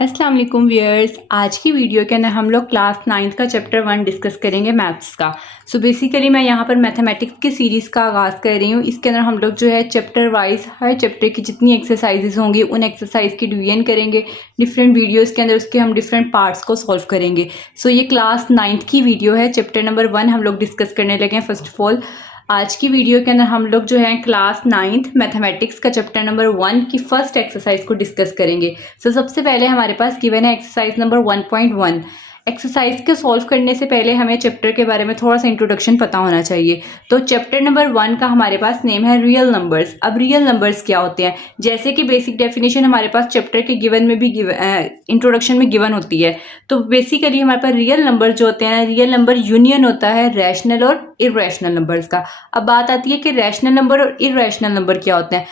अस्सलाम वालेकुम व्यूअर्स। आज की वीडियो के अंदर हम लोग क्लास 9th का चैप्टर 1 डिस्कस करेंगे मैथ्स का। बेसिकली मैं यहाँ पर मैथमेटिक्स की सीरीज़ का आगाज़ कर रही हूँ। इसके अंदर हम लोग जो है चैप्टर वाइज हर चैप्टर की जितनी एक्सरसाइजेज होंगी उन एक्सरसाइज की डिवीजन करेंगे। डिफरेंट वीडियोज़ के अंदर उसके हम डिफरेंट पार्ट्स को सॉल्व करेंगे। ये क्लास 9th की वीडियो है। चैप्टर नंबर 1 हम लोग डिस्कस करने लगे हैं। फर्स्ट ऑफ ऑल आज की वीडियो के अंदर हम लोग जो है क्लास 9th मैथमेटिक्स का चैप्टर नंबर 1 की फर्स्ट एक्सरसाइज को डिस्कस करेंगे। सबसे पहले हमारे पास गिवन है एक्सरसाइज नंबर 1.1। एक्सरसाइज को सॉल्व करने से पहले हमें चैप्टर के बारे में थोड़ा सा इंट्रोडक्शन पता होना चाहिए। तो चैप्टर नंबर 1 का हमारे पास नेम है रियल नंबर्स। अब रियल नंबर्स क्या होते हैं, जैसे कि बेसिक डेफिनेशन हमारे पास चैप्टर के गिवन में भी इंट्रोडक्शन में गिवन होती है। तो बेसिकली हमारे पास रियल नंबर जो होते हैं, रियल नंबर यूनियन होता है रैशनल और इरेशनल नंबर्स का। अब बात आती है कि रैशनल नंबर और इरेशनल नंबर क्या होते हैं।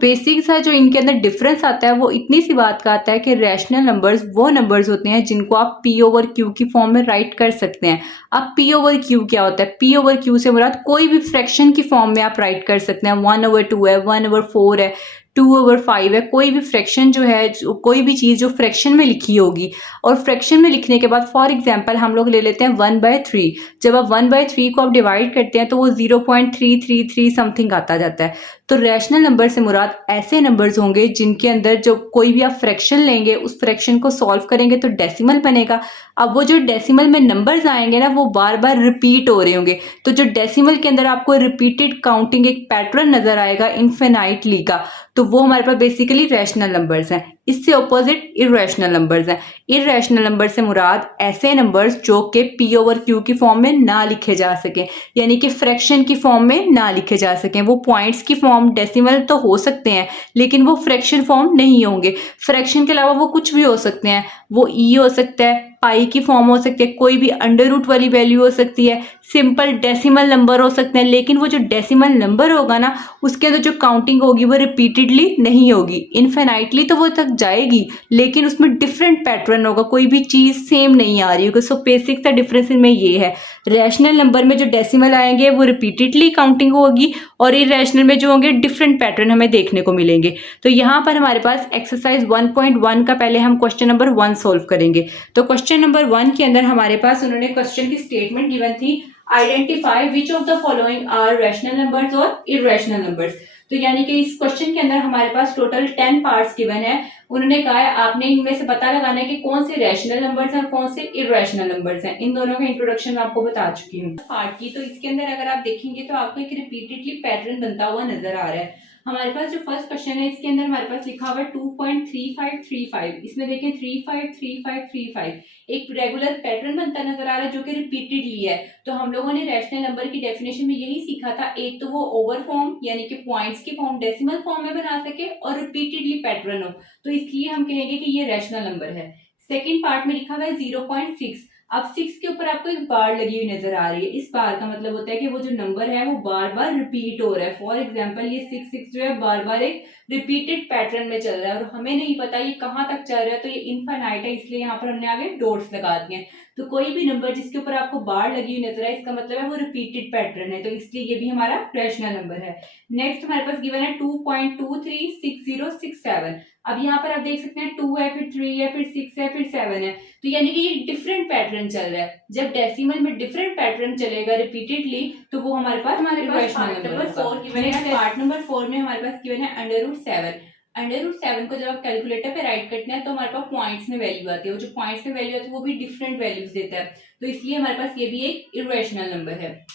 बेसिक सा जो इनके अंदर डिफरेंस आता है वो इतनी सी बात का आता है कि रैशनल नंबर्स वो नंबर्स होते हैं जिनको आप पी ओवर क्यू की फॉर्म में राइट कर सकते हैं। अब पी ओवर क्यू क्या होता है? पी ओवर क्यू से मुराद कोई भी फ्रैक्शन की फॉर्म में आप राइट कर सकते हैं। 1/2 है, 1/4 है, 2/5 है। कोई भी फ्रैक्शन जो है, कोई भी चीज़ जो फ्रैक्शन में लिखी होगी और फ्रैक्शन में लिखने के बाद फॉर एग्जांपल हम लोग ले लेते हैं 1/3। जब आप 1/3 को आप डिवाइड करते हैं तो वो 0.333 समथिंग आता जाता है। तो रैशनल नंबर से मुराद ऐसे नंबर्स होंगे जिनके अंदर जो कोई भी आप फ्रैक्शन लेंगे उस फ्रैक्शन को सॉल्व करेंगे तो डेसिमल बनेगा। अब वो जो डेसिमल में नंबर्स आएंगे ना वो बार बार रिपीट हो रहे होंगे। तो जो डेसिमल के अंदर आपको रिपीटेड काउंटिंग एक पैटर्न नजर आएगा इनफिनाइटली का, तो वो हमारे पास बेसिकली रैशनल नंबर्स हैं। इससे ऑपोजिट इरेशनल नंबर्स हैं। इरेशनल नंबर से मुराद ऐसे नंबर्स जो कि पी ओवर क्यू की फॉर्म में ना लिखे जा सकें, यानी कि फ्रैक्शन की फॉर्म में ना लिखे जा सकें। वो पॉइंट्स की फॉर्म डेसिमल तो हो सकते हैं लेकिन वो फ्रैक्शन फॉर्म नहीं होंगे। फ्रैक्शन के अलावा वो कुछ भी हो सकते हैं। वो ई हो सकता है, पाई की फॉर्म हो सकती है, कोई भी अंडर रूट वाली वैल्यू हो सकती है, सिंपल डेसिमल नंबर हो सकते हैं। लेकिन वो जो डेसिमल नंबर होगा ना उसके अंदर जो काउंटिंग होगी वो रिपीटेडली नहीं होगी। इनफिनाइटली तो वो तक जाएगी लेकिन उसमें डिफरेंट पैटर्न होगा, कोई भी चीज़ सेम नहीं आ रही होगी। बेसिक सा डिफरेंस इनमें ये है। रैशनल नंबर में जो डेसिमल आएंगे वो रिपीटेडली काउंटिंग होगी और इरेशनल में जो होंगे डिफरेंट पैटर्न हमें देखने को मिलेंगे। तो यहाँ पर हमारे पास एक्सरसाइज 1.1 का पहले हम क्वेश्चन नंबर 1 सोल्व करेंगे। तो क्वेश्चन नंबर 1 के अंदर हमारे पास उन्होंने क्वेश्चन की स्टेटमेंट गिवन थी, identify which of the following are rational numbers और इरेशनल नंबर्स। तो यानी कि इस क्वेश्चन के अंदर हमारे पास टोटल 10 पार्ट्स गिवन है। उन्होंने कहा है आपने इनमें से पता लगाना है कि कौन से रैशनल नंबर्स हैं और कौन से इरेशनल नंबर्स हैं। इन दोनों का इंट्रोडक्शन मैं आपको बता चुकी हूँ पार्ट की। तो इसके अंदर अगर आप देखेंगे तो आपको एक रिपीटेडली पैटर्न बनता हुआ नजर आ रहा है। हमारे पास जो फर्स्ट क्वेश्चन है इसके अंदर हमारे पास लिखा हुआ है 2.3535। इसमें देखें 353535 एक रेगुलर पैटर्न बनता नजर आ रहा है जो कि रिपीटेडली है। तो हम लोगों ने रैशनल नंबर की डेफिनेशन में यही सीखा था, एक तो वो ओवर फॉर्म यानी कि पॉइंट्स की फॉर्म डेसिमल फॉर्म में बना सके और रिपीटेडली पैटर्न हो, तो इसलिए हम कहेंगे कि ये रैशनल नंबर है। सेकेंड पार्ट में लिखा हुआ है 0.6। अब 6 के ऊपर आपको एक बार लगी हुई नजर आ रही है। इस बार का मतलब होता है कि वो जो नंबर है वो बार बार रिपीट हो रहा है। फॉर एग्जांपल ये 6 जो है बार बार एक रिपीटेड पैटर्न में चल रहा है और हमें नहीं पता ये कहाँ तक चल रहा है। तो ये इनफाइनाइट है इसलिए यहाँ पर हमने आगे डॉट्स लगा दिए हैं। तो कोई भी नंबर जिसके ऊपर आपको बार लगी हुई नजर आए इसका मतलब है वो रिपीटेड पैटर्न है, तो इसलिए ये भी हमारा रैशनल नंबर है। नेक्स्ट हमारे पास गिवन है 2.236067। अब यहाँ पर आप देख सकते हैं 2 है, फिर 3 है, फिर 6 है, फिर 7 है। तो यानी कि ये डिफरेंट पैटर्न चल रहा है। जब डेसिमल में डिफरेंट पैटर्न चलेगा रिपीटेडली तो वो हमारे पास पार्ट नंबर 4 में हमारे पास गिवन है √7। √7 को जब आप कैलकुलेटर पे राइट करते हैं तो हमारे पास पॉइंट्स में वैल्यू आती है। वो जो पॉइंट्स में वैल्यू आती है वो भी डिफरेंट वैल्यूज देता है, तो इसलिए हमारे पास ये भी एक इरेशनल नंबर है।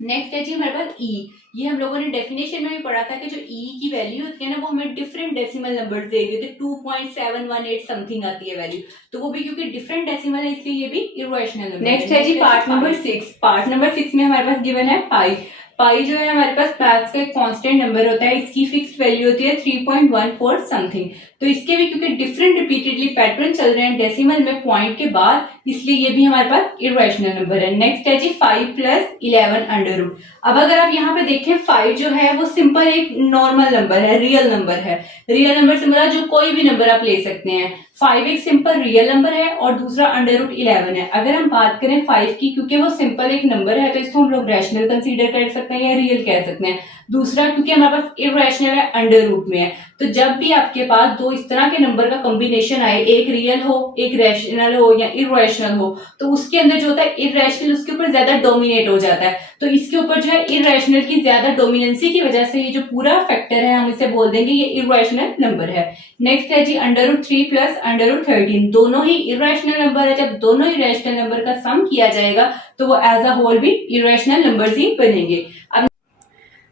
नेक्स्ट है जी हमारे पास ई। ये हम लोगों ने डेफिनेशन में भी पढ़ा था कि जो ई की वैल्यू होती है ना वो हमें डिफरेंट डेसिमल नंबर्स देगी। तो 2.718 समथिंग आती है वैल्यू, तो वो भी क्योंकि डिफरेंट डेसिमल है इसलिए ये भी इरेशनल नंबर। नेक्स्ट है जी पार्ट नंबर 6। पार्ट नंबर 6 में हमारे पास गिवन है पाई। पाई जो है हमारे पास मैथ्स का एक कांस्टेंट नंबर होता है, इसकी फिक्स्ड वैल्यू होती है 3.14 समथिंग। तो इसके भी क्योंकि डिफरेंट रिपीटेडली पैटर्न चल रहे हैं डेसिमल में पॉइंट के बाद, इसलिए ये भी हमारे पास इरेशनल नंबर है। नेक्स्ट है जी 5 + 11 अंडर रूट। अब अगर आप यहाँ पे देखें 5 जो है वो सिंपल एक नॉर्मल नंबर है, रियल नंबर है। रियल नंबर से मतलब जो कोई भी नंबर आप ले सकते हैं। 5 एक सिंपल रियल नंबर है और दूसरा √11 है। अगर हम बात करें 5 की, क्योंकि वो सिंपल एक नंबर है तो इसको हम लोग रैशनल कंसीडर कर सकते हैं या रियल कह सकते हैं। दूसरा क्योंकि हमारे पास इरेशनल है, अंडर रूट में है। तो जब भी आपके पास दो इस तरह के नंबर का कॉम्बिनेशन आए, एक रियल हो एक रैशनल हो या इरेशनल हो, तो उसके अंदर जो होता है इरेशनल उसके ऊपर ज्यादा डोमिनेट हो जाता है। तो इसके ऊपर जो है इरेशनल की ज्यादा डोमिनेंसी की वजह से ये जो पूरा फैक्टर है हम इसे बोल देंगे ये इरेशनल नंबर है। नेक्स्ट है जी √3 प्लस √13, दोनों ही इरेशनल नंबर है। जब दोनों इरेशनल नंबर का सम किया जाएगा तो वो एज अ होल भी इरेशनल नंबर्स ही बनेंगे।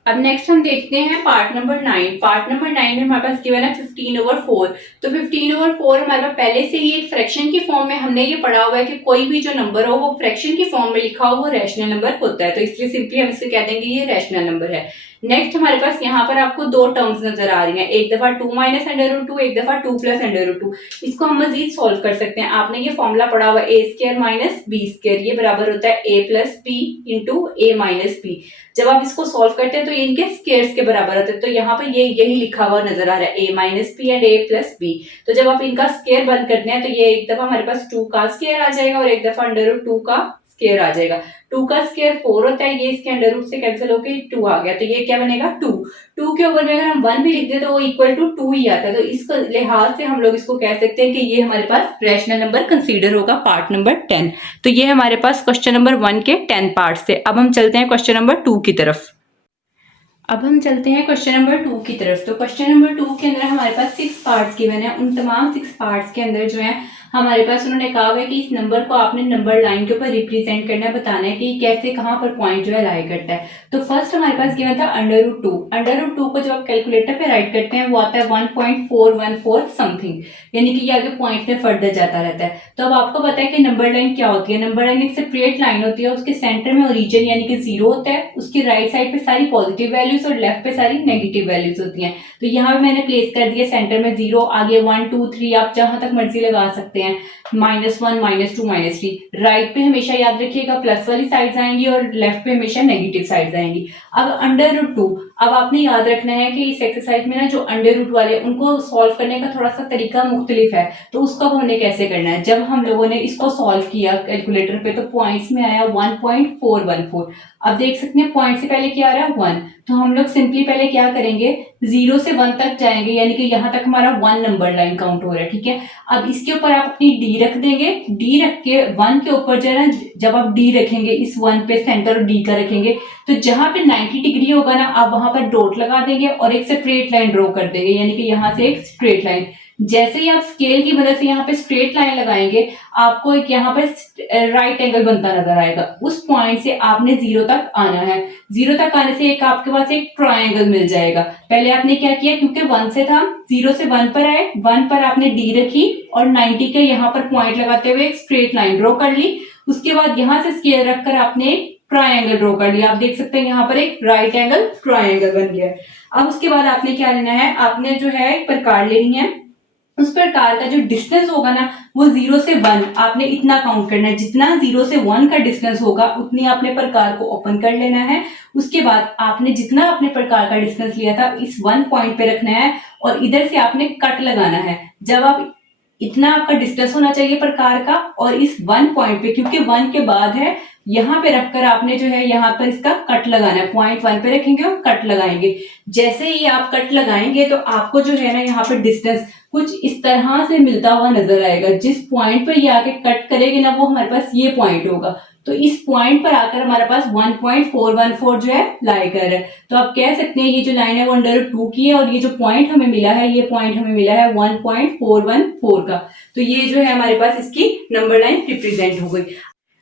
अब नेक्स्ट हम देखते हैं पार्ट नंबर 9। पार्ट नंबर 9 में हमारे पास गिवन है 15/4। तो 15/4 हमारे पास पहले से ही एक फ्रैक्शन की फॉर्म में हमने ये पढ़ा हुआ है कि कोई भी जो नंबर हो वो फ्रैक्शन की फॉर्म में लिखा हो वो रैशनल नंबर होता है। तो इसलिए सिंपली हम इसे कह देंगे ये रैशनल नंबर है। नेक्स्ट हमारे पास यहाँ पर आपको दो टर्म्स नजर आ रही हैं, एक दफा 2 माइनस √2, एक दफा 2 प्लस √2। इसको हम मजीद सोल्व कर सकते हैं। आपने ये फॉर्मूला पढ़ा हुआ a² माइनस b², ये बराबर होता है a plus b into a minus b। जब आप इसको सॉल्व करते हैं तो ये इनके स्क्वायर्स के बराबर होते हैं। तो यहाँ पर ये यही लिखा हुआ नजर आ रहा है a minus b and a plus b। तो जब आप इनका स्क्वायर बंद करते हैं तो ये एक दफा हमारे पास 2 का स्क्वायर आ जाएगा और एक दफा √2 का स्क्वायर आ जाएगा। 2 का स्क्वायर 4 होता है, ये इसके अंडर रूट से कैंसिल होकर 2 आ गया। तो ये क्या बनेगा 2। 2 के ऊपर में अगर हम 1 भी लिख दे तो वो इक्वल टू 2 ही आता है। तो इस लिहाज से हम लोग इसको कह सकते हैं कि ये हमारे पास रैशनल नंबर कंसीडर होगा पार्ट नंबर 10। तो ये हमारे पास क्वेश्चन नंबर 1 के 10 पार्ट थे। अब हम चलते हैं क्वेश्चन नंबर 2 की तरफ। की तरफ। तो क्वेश्चन नंबर 2 के अंदर हमारे पास 6 पार्ट्स गिवन है। उन तमाम 6 पार्ट्स के अंदर जो है हमारे पास उन्होंने कहा है कि इस नंबर को आपने नंबर लाइन के ऊपर रिप्रेजेंट करना है, बताना है कि कैसे कहाँ पर पॉइंट जो है लाई करता है। तो फर्स्ट हमारे पास गिवन था √2। √2 को जब आप कैलकुलेटर पे राइट करते हैं वो आता है 1.414 समथिंग, यानी कि ये आगे पॉइंट में फर्दर जाता रहता है। तो अब आपको पता है कि नंबर लाइन क्या होती है। नंबर लाइन एक स्ट्रेट लाइन होती है, उसके सेंटर में ओरिजिन यानी कि 0 होता है, उसकी राइट साइड पे सारी पॉजिटिव वैल्यूज और लेफ्ट पे सारी नेगेटिव वैल्यूज होती हैं। तो यहाँ पे मैंने प्लेस कर दिया सेंटर में 0, आगे 1 2 3 आप जहां तक मर्जी लगा सकते हैं, -1 -2 -3। राइट पे हमेशा याद रखिएगा प्लस वाली साइड्स आएंगी और लेफ्ट पे हमेशा नेगेटिव साइड्स आएंगी। अब √2, अब आपने याद रखना है कि इस एक्सरसाइज में ना जो √2 वाले उनको सॉल्व करने का थोड़ा सा तरीका मुख्तलिफ है। तो उसको अब हमने कैसे करना है, जब हम लोगों ने इसको सॉल्व किया कैलकुलेटर पे तो पॉइंट्स में आया 1.414। अब देख सकते हैं पॉइंट से पहले क्या आ रहा है 1। तो हम लोग सिंपली पहले क्या करेंगे 0 से 1 तक जाएंगे, यानी कि यहाँ तक हमारा 1 नंबर लाइन काउंट हो रहा है। ठीक है, अब इसके ऊपर आप अपनी d रख देंगे। d रख के 1 के ऊपर जो है ना, जब आप d रखेंगे इस 1 पे सेंटर d का रखेंगे तो जहां पे 90 डिग्री होगा ना आप वहां पर डॉट लगा देंगे और एक स्ट्रेट लाइन ड्रॉ कर देंगे, यानी कि यहाँ से एक स्ट्रेट लाइन। जैसे ही आप स्केल की मदद से यहाँ पे स्ट्रेट लाइन लगाएंगे आपको एक यहाँ पे राइट एंगल बनता नजर आएगा। उस पॉइंट से आपने 0 तक आना है। 0 तक आने से एक आपके पास एक ट्रायंगल मिल जाएगा। पहले आपने क्या किया, क्योंकि 1 से था 0 से 1 पर आए, 1 पर आपने डी रखी और 90 के यहाँ पर पॉइंट लगाते हुए एक स्ट्रेट लाइन ड्रॉ कर ली। उसके बाद यहाँ से स्केल रखकर आपने एक ट्रायंगल ड्रॉ कर लिया। आप देख सकते हैं यहाँ पर एक राइट एंगल ट्रायंगल बन गया है। अब उसके बाद आपने क्या लेना है, आपने जो है एक प्रकार लेनी है। उस प्रकार का जो डिस्टेंस होगा ना वो 0 से 1 आपने इतना काउंट करना है। जितना 0 से 1 का डिस्टेंस होगा उतनी आपने प्रकार को ओपन कर लेना है। उसके बाद आपने जितना अपने प्रकार का डिस्टेंस लिया था इस 1 पॉइंट पे रखना है और इधर से आपने कट लगाना है। जब आप इतना आपका डिस्टेंस होना चाहिए प्रकार का और इस 1 पॉइंट पे, क्योंकि 1 के बाद है, यहाँ पे रखकर आपने जो है यहाँ पर इसका कट लगाना है। पॉइंट 1 पे रखेंगे और कट लगाएंगे। जैसे ही आप कट लगाएंगे तो आपको जो है ना यहाँ पर डिस्टेंस कुछ इस तरह से मिलता हुआ नजर आएगा। जिस पॉइंट पर ये आके कट करेगी ना वो हमारे पास ये पॉइंट होगा। तो इस पॉइंट पर आकर हमारे पास 1.414 जो है लाई कर है। तो आप कह सकते हैं ये जो लाइन है वो √2 की है और ये जो पॉइंट हमें मिला है ये पॉइंट हमें मिला है 1.414 का। तो ये जो है हमारे पास इसकी नंबर लाइन रिप्रेजेंट हो गई।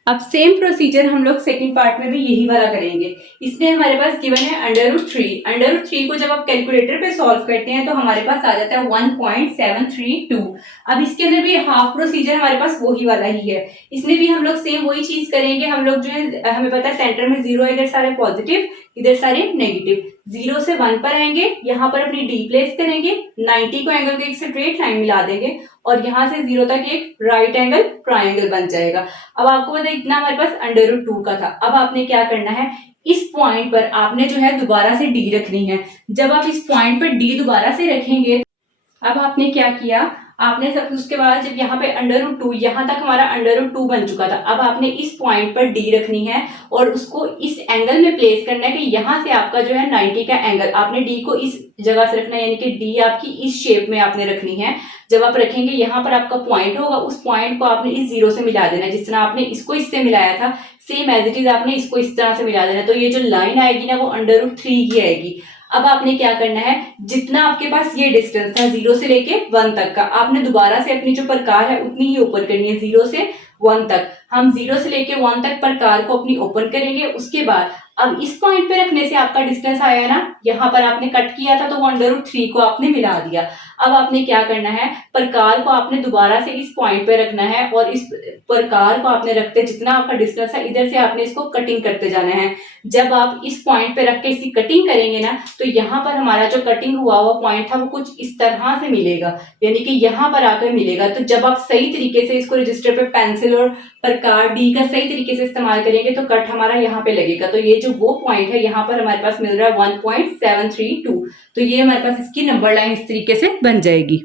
अब सेम प्रोसीजर हम लोग सेकंड पार्ट में भी यही वाला करेंगे। इसमें हमारे पास गिवन है √3। √3 को जब आप कैलकुलेटर पे सॉल्व करते हैं तो हमारे पास आ जाता है 1.732। अब इसके अंदर भी हाफ प्रोसीजर हमारे पास वही वाला ही है। इसमें भी हम लोग सेम वही चीज करेंगे। हम लोग जो है हमें पता है सेंटर में 0, इधर सारे पॉजिटिव इधर सारे नेगेटिव। 0 से 1 पर आएंगे, यहाँ पर अपनी डी प्लेस करेंगे, 90 को एंगल के एक स्ट्रेट लाइन मिला देंगे और यहाँ से 0 तक एक राइट एंगल ट्रायंगल बन जाएगा। अब आपको पता है इतना हमारे पास √2 का था। अब आपने क्या करना है, इस पॉइंट पर आपने जो है दोबारा से डी रखनी है। जब आप इस पॉइंट पर डी दोबारा से रखेंगे, अब आपने क्या किया, आपने सब उसके बाद जब यहाँ पे √2 यहाँ तक हमारा √2 बन चुका था, अब आपने इस पॉइंट पर डी रखनी है और उसको इस एंगल में प्लेस करना है कि यहाँ से आपका जो है 90 का एंगल आपने डी को इस जगह से रखना है, यानी कि डी आपकी इस शेप में आपने रखनी है। जब आप रखेंगे यहाँ पर आपका पॉइंट होगा, उस पॉइंट को आपने इस जीरो से मिला देना है, जिस तरह आपने इसको इससे मिलाया था सेम एज इट इज आपने इसको इस तरह से मिला देना है। तो ये जो लाइन आएगी ना वो √3 की आएगी। अब आपने क्या करना है, जितना आपके पास ये डिस्टेंस था 0 से लेके 1 तक का, आपने दोबारा से अपनी जो प्रकार है उतनी ही ओपन करनी है 0 से 1 तक। हम 0 से लेके 1 तक प्रकार को अपनी ओपन करेंगे। उसके बाद अब इस पॉइंट पे रखने से आपका डिस्टेंस आया ना, यहाँ पर आपने कट किया था तो 1/3 को आपने मिला दिया। अब आपने क्या करना है, प्रकार को आपने दोबारा से इस पॉइंट पे रखना है और इस प्रकार को आपने रखते जितना आपका डिस्टेंस है इधर से आपने इसको कटिंग करते जाना है। जब आप इस पॉइंट पे रख के इसकी कटिंग करेंगे ना तो यहाँ पर हमारा जो कटिंग हुआ पॉइंट था वो कुछ इस तरह से मिलेगा, यानी कि यहाँ पर आकर मिलेगा। तो जब आप सही तरीके से इसको रजिस्टर पे पेंसिल और प्रकार डी का सही तरीके से इस्तेमाल करेंगे तो कट हमारा यहाँ पे लगेगा। तो ये जो वो पॉइंट है यहाँ पर हमारे पास मिल रहा है 1.732। तो ये हमारे पास इसकी नंबर लाइन इस तरीके से बन जाएगी।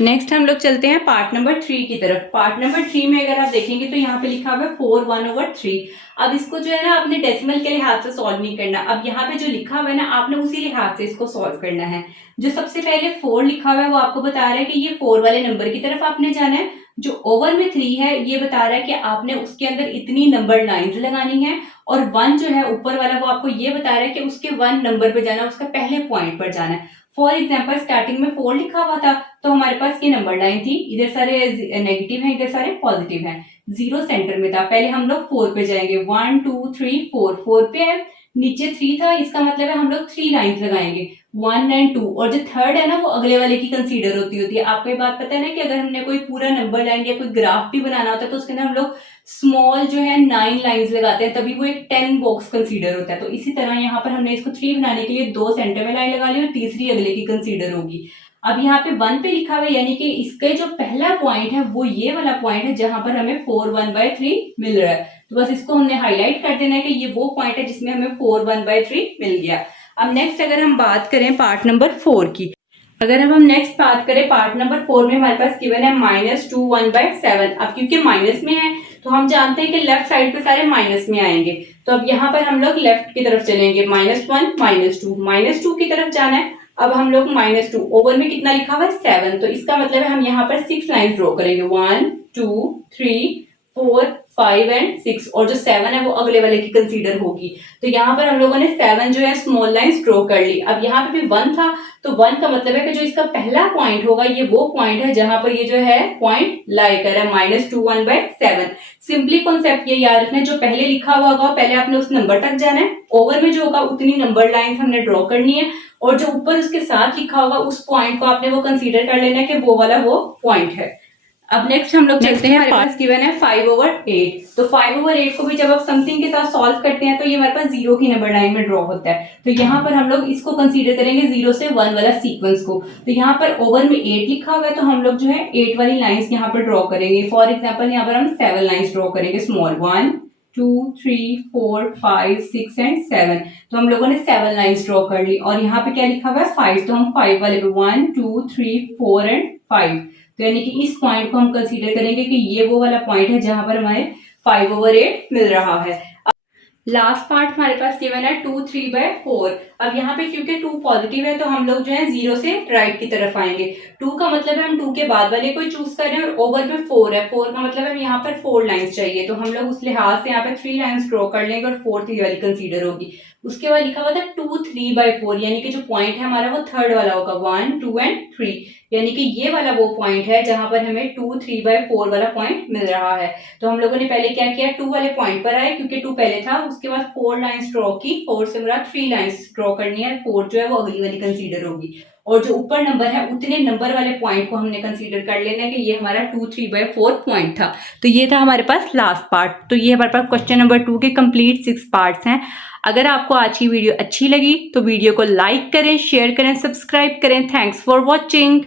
नेक्स्ट हम लोग चलते हैं पार्ट नंबर 3 की तरफ। पार्ट नंबर 3 में अगर आप देखेंगे तो यहाँ पे लिखा हुआ है 4/1/3। अब इसको जो है ना आपने डेसिमल के लिहाज से सॉल्व नहीं करना। अब यहाँ पे जो लिखा हुआ है ना आपने उसी लिहाज से इसको सॉल्व करना है। जो सबसे पहले 4 लिखा हुआ है वो आपको बता रहा है कि ये 4 वाले नंबर की तरफ आपने जाना है। जो ओवर में 3 है ये बता रहा है कि आपने उसके अंदर इतनी नंबर लाइंस लगानी है। और 1 जो है ऊपर वाला वो आपको ये बता रहा है कि उसके 1 नंबर पे जाना, उसका पहले पॉइंट पर जाना है। फॉर एग्जाम्पल स्टार्टिंग में 4 लिखा हुआ था तो हमारे पास ये नंबर लाइन थी, इधर सारे नेगेटिव हैं इधर सारे पॉजिटिव हैं। 0 सेंटर में था, पहले हम लोग 4 पे जाएंगे। 1 2 3 4 पे है, नीचे 3 था, इसका मतलब है हम लोग 3 लाइंस लगाएंगे 1 और 2। और जो थर्ड है ना वो अगले वाले की कंसीडर होती है। आपको ये बात पता है ना कि अगर हमने कोई पूरा नंबर लाइन या कोई ग्राफ भी बनाना होता है तो उसके अंदर हम लोग स्मॉल जो है 9 लाइंस लगाते हैं, तभी वो एक 10 बॉक्स कंसीडर होता है। तो इसी तरह यहाँ पर हमने इसको 3 बनाने के लिए 2 सेंटर में लाइन लगा ली और तीसरी अगले की कंसीडर होगी। अब यहाँ पे 1 पे लिखा हुआ है, यानी कि इसके जो पहला पॉइंट है वो ये वाला पॉइंट है जहां पर हमें 4/1/3 मिल रहा है। तो बस इसको हमने हाईलाइट कर देना है कि ये वो पॉइंट है जिसमें हमें 4/1/3 मिल गया। अब नेक्स्ट अगर हम बात करें पार्ट नंबर 4 की, अगर हम नेक्स्ट बात करें पार्ट नंबर 4 में हमारे पास गिवन है -2 1/7। अब क्योंकि माइनस में है तो हम जानते हैं कि लेफ्ट साइड पे सारे माइनस में आएंगे। तो अब यहाँ पर हम लोग लेफ्ट की तरफ चलेंगे, -1 -2 की तरफ जाना है। अब हम लोग -2 ओवर में कितना लिखा हुआ है 7, तो इसका मतलब है हम यहाँ पर 6 लाइन ड्रॉ करेंगे 1 2 3 4 5 एंड 6 और जो 7 है वो अगले वाले की कंसीडर होगी। तो यहाँ पर हम लोगों ने 7 जो है स्मॉल लाइंस ड्रॉ कर ली। अब यहाँ पे भी 1 था तो 1 का मतलब है कि जो इसका पहला पॉइंट होगा ये वो पॉइंट है जहां पर ये जो है पॉइंट लाई कर रहा है -2 1/7। सिंपली कॉन्सेप्ट ये याद रखना है, जो पहले लिखा हुआ होगा पहले आपने उस नंबर तक जाना है, ओवर में जो होगा उतनी नंबर लाइंस हमने ड्रॉ करनी है और जो ऊपर उसके साथ लिखा होगा उस पॉइंट को आपने वो कंसीडर कर लेना है कि वो वाला वो पॉइंट है। अब नेक्स्ट हम लोग चलते हैं, हमारे पास गिवन है 5/8। तो 5/8 को भी जब आप समथिंग के साथ सॉल्व करते हैं तो ये हमारे पास 0 की नंबर लाइन में ड्रॉ होता है। तो यहाँ पर हम लोग इसको कंसीडर करेंगे 0 से 1 वाला सीक्वेंस को। तो यहाँ पर ओवर में 8 लिखा हुआ है तो हम लोग जो है 8 वाली लाइंस यहाँ पर ड्रॉ करेंगे। फॉर एग्जाम्पल यहाँ पर हम 7 लाइंस ड्रॉ करेंगे स्मॉल 1 2 3 4 5 6 एंड 7। तो हम लोगों ने 7 लाइंस ड्रॉ कर ली और यहाँ पे क्या लिखा हुआ है 5, तो हम 5 वाले पे 1 2 3 4 एंड 5। तो यानी कि इस पॉइंट को हम कंसीडर करेंगे कि ये वो वाला पॉइंट है जहां पर हमारे 5/8 मिल रहा है। लास्ट पार्ट हमारे पास गिवन है 2 3/4। अब यहाँ पे क्योंकि 2 पॉजिटिव है तो हम लोग जो है 0 से राइट की तरफ आएंगे। 2 का मतलब है हम 2 के बाद वाले को चूज कर रहे हैं और ओवर पे 4 है, 4 का मतलब है यहाँ पर 4 लाइंस चाहिए। तो हम लोग उस लिहाज से यहाँ पे 3 लाइंस ड्रॉ कर लेंगे और 4th वाली कंसीडर होगी। उसके बाद लिखा हुआ था 2 3/4, यानी कि जो पॉइंट है हमारा वो थर्ड वाला होगा 1 2 एंड 3, यानी कि ये वाला वो पॉइंट है जहां पर हमें 2 3/4 वाला पॉइंट मिल रहा है। तो हम लोगों ने पहले क्या किया, 2 वाले पॉइंट पर आए क्योंकि 2 पहले था, उसके बाद 4 लाइंस ड्रॉ की, 4 से मेरा 3 लाइंस ड्रॉ करनी है, 4 जो है वो अगली वाली कंसीडर होगी और जो ऊपर नंबर है उतने नंबर वाले पॉइंट को हमने कंसीडर कर लेना है कि ये हमारा 2 3/4 पॉइंट था। तो ये था हमारे पास लास्ट पार्ट। तो ये हमारे पास क्वेश्चन नंबर 2 के कंप्लीट 6 पार्ट्स हैं। अगर आपको आज की वीडियो अच्छी लगी तो वीडियो को लाइक करें, शेयर करें, सब्सक्राइब करें। Thanks for watching.